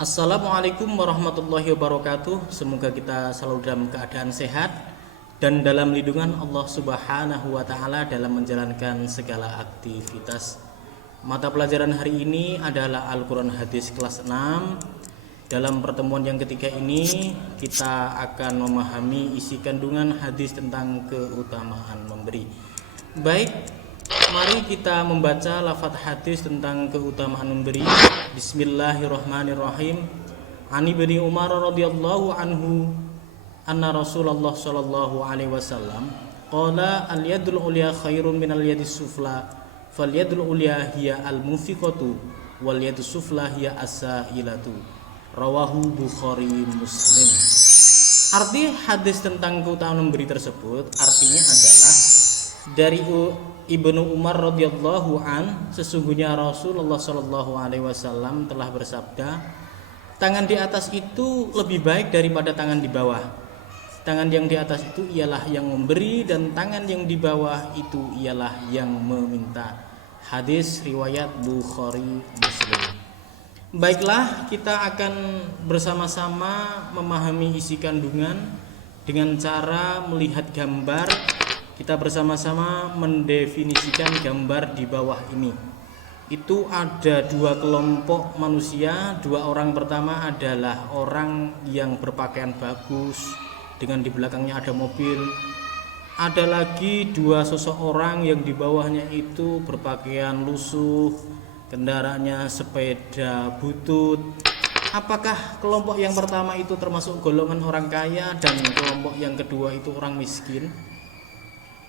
Assalamualaikum warahmatullahi wabarakatuh. Semoga kita selalu dalam keadaan sehat dan dalam lindungan Allah Subhanahu wa taala dalam menjalankan segala aktivitas. Mata pelajaran hari ini adalah Al-Qur'an Hadis kelas 6. Dalam pertemuan yang ketiga ini kita akan memahami isi kandungan hadis tentang keutamaan memberi. Baik, mari kita membaca lafaz hadis tentang keutamaan memberi. Bismillahirrahmanirrahim. Ani bin Umar radhiyallahu anhu anna Rasulullah sallallahu alaihi wasallam qala al-yadul ulya khairun minal yadis sufla fal yadul ulya hiya al-munfiqatu wal yadus sufla hiya as-sailatu. Rawahu Bukhari Muslim. Arti hadis tentang keutamaan memberi tersebut artinya adalah dari Ibnu Umar radhiyallahu an, sesungguhnya Rasulullah sallallahu alaihi wasallam telah bersabda, tangan di atas itu lebih baik daripada tangan di bawah. Tangan yang di atas itu ialah yang memberi dan tangan yang di bawah itu ialah yang meminta. Hadis riwayat Bukhari Muslim. Baiklah, kita akan bersama-sama memahami isi kandungan dengan cara melihat gambar. Kita bersama-sama mendefinisikan gambar di bawah ini. Itu ada dua kelompok manusia. Dua orang pertama adalah orang yang berpakaian bagus dengan di belakangnya ada mobil. Ada lagi dua sosok orang yang di bawahnya itu berpakaian lusuh, kendaraannya sepeda butut. Apakah kelompok yang pertama itu termasuk golongan orang kaya dan kelompok yang kedua itu orang miskin?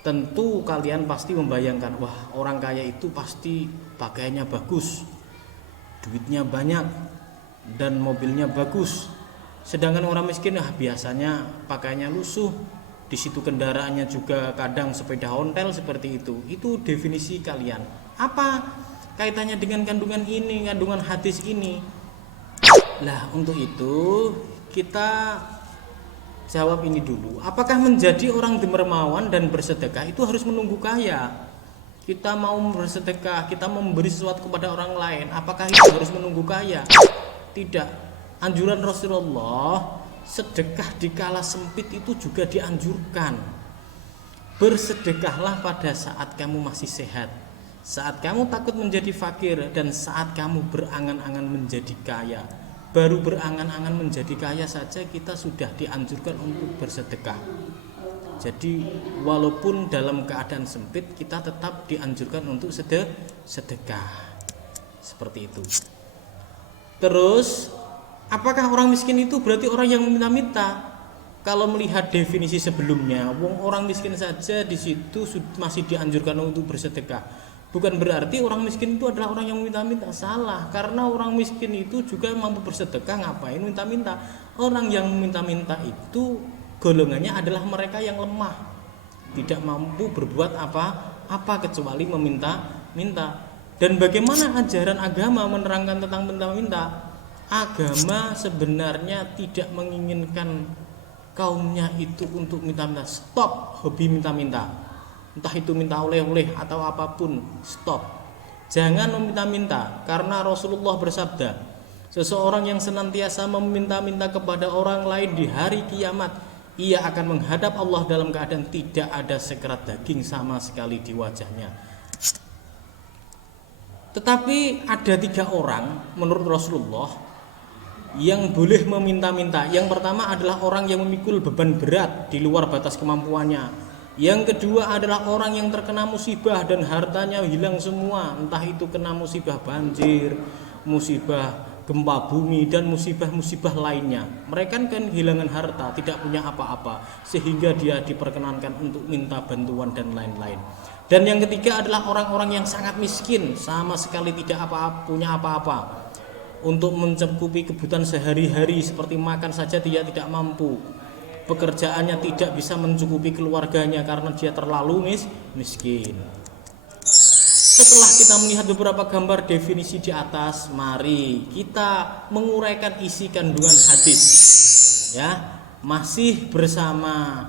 Tentu kalian pasti membayangkan, wah, orang kaya itu pasti pakaiannya bagus, duitnya banyak, dan mobilnya bagus. Sedangkan orang miskin biasanya pakaiannya lusuh, di situ kendaraannya juga kadang sepeda ontel seperti itu. Itu definisi kalian. Apa kaitannya dengan kandungan ini, kandungan hadis ini? Lah, untuk itu kita jawab ini dulu. Apakah menjadi orang dermawan dan bersedekah itu harus menunggu kaya? Kita mau bersedekah, kita memberi sesuatu kepada orang lain, apakah itu harus menunggu kaya? Tidak. Anjuran Rasulullah, sedekah di kala sempit itu juga dianjurkan. Bersedekahlah pada saat kamu masih sehat, saat kamu takut menjadi fakir, dan saat kamu berangan-angan menjadi kaya. Baru berangan-angan menjadi kaya saja kita sudah dianjurkan untuk bersedekah. Jadi walaupun dalam keadaan sempit kita tetap dianjurkan untuk sedekah. Seperti itu. Terus, apakah orang miskin itu berarti orang yang meminta-minta? Kalau melihat definisi sebelumnya, orang miskin saja di situ masih dianjurkan untuk bersedekah. Bukan berarti orang miskin itu adalah orang yang minta-minta. Salah, karena orang miskin itu juga mampu bersedekah. Ngapain minta-minta? Orang yang minta-minta itu golongannya adalah mereka yang lemah, tidak mampu berbuat apa-apa kecuali meminta-minta. Dan bagaimana ajaran agama menerangkan tentang minta-minta? Agama sebenarnya tidak menginginkan kaumnya itu untuk minta-minta. Stop hobi minta-minta. Entah itu minta oleh-oleh atau apapun, stop. Jangan meminta-minta, karena Rasulullah bersabda, seseorang yang senantiasa meminta-minta kepada orang lain di hari kiamat, ia akan menghadap Allah dalam keadaan tidak ada sekerat daging sama sekali di wajahnya. Tetapi ada tiga orang menurut Rasulullah yang boleh meminta-minta. Yang pertama adalah orang yang memikul beban berat di luar batas kemampuannya. Yang kedua adalah orang yang terkena musibah dan hartanya hilang semua, entah itu kena musibah banjir, musibah gempa bumi, dan musibah-musibah lainnya. Mereka kan kehilangan harta, tidak punya apa-apa, sehingga dia diperkenankan untuk minta bantuan dan lain-lain. Dan yang ketiga adalah orang-orang yang sangat miskin, sama sekali tidak punya apa-apa. Untuk mencukupi kebutuhan sehari-hari seperti makan saja dia tidak mampu. Pekerjaannya tidak bisa mencukupi keluarganya karena dia terlalu miskin. Setelah kita melihat beberapa gambar definisi di atas, mari kita menguraikan isi kandungan hadis. Ya, masih bersama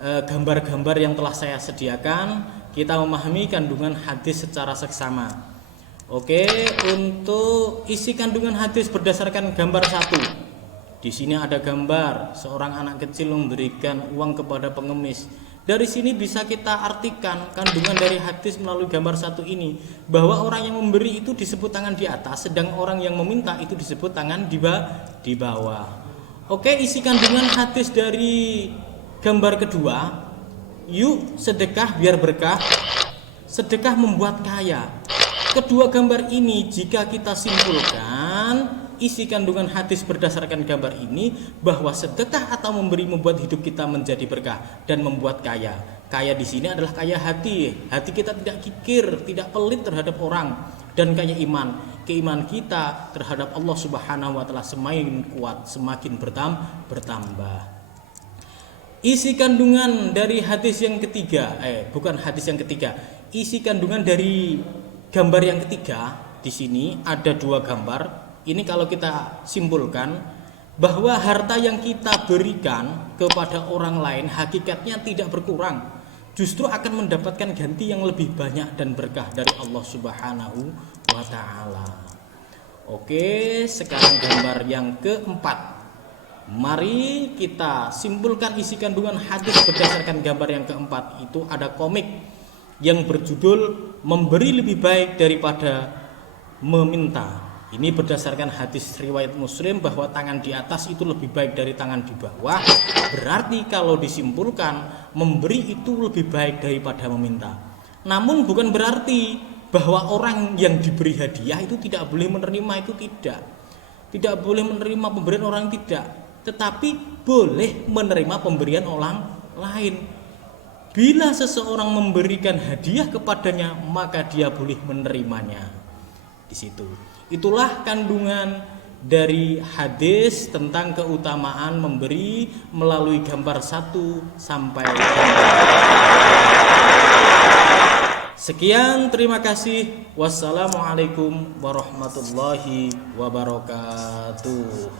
gambar-gambar yang telah saya sediakan, kita memahami kandungan hadis secara seksama. Oke, untuk isi kandungan hadis berdasarkan gambar 1. Di sini ada gambar seorang anak kecil memberikan uang kepada pengemis. Dari sini bisa kita artikan kandungan dari hadis melalui gambar 1 ini, bahwa orang yang memberi itu disebut tangan di atas, sedang orang yang meminta itu disebut tangan di bawah. Oke, isi kandungan hadis dari gambar kedua. Yuk sedekah biar berkah, sedekah membuat kaya. Kedua gambar ini jika kita simpulkan isi kandungan hadis berdasarkan gambar ini, bahwa sedekah atau memberi membuat hidup kita menjadi berkah dan membuat kaya. Kaya di sini adalah kaya hati. Hati kita tidak kikir, tidak pelit terhadap orang, dan kaya iman. Keimanan kita terhadap Allah Subhanahu wa taala semakin kuat, semakin bertambah. Isi kandungan dari hadis yang ketiga, isi kandungan dari gambar yang ketiga. Di sini ada 2 gambar. Ini kalau kita simpulkan bahwa harta yang kita berikan kepada orang lain hakikatnya tidak berkurang, justru akan mendapatkan ganti yang lebih banyak dan berkah dari Allah Subhanahu wa taala. Oke, sekarang gambar yang keempat. Mari kita simpulkan isi kandungan hadis berdasarkan gambar yang keempat. Itu ada komik yang berjudul Memberi Lebih Baik Daripada Meminta. Ini berdasarkan hadis riwayat Muslim bahwa tangan di atas itu lebih baik dari tangan di bawah. Berarti kalau disimpulkan, memberi itu lebih baik daripada meminta. Namun bukan berarti bahwa orang yang diberi hadiah itu tidak boleh menerima, itu tidak boleh menerima pemberian orang, tidak, tetapi boleh menerima pemberian orang lain. Bila seseorang memberikan hadiah kepadanya, maka dia boleh menerimanya. Di situ. Itulah kandungan dari hadis tentang keutamaan memberi melalui gambar 1 sampai 5. Sekian, terima kasih. Wassalamualaikum warahmatullahi wabarakatuh.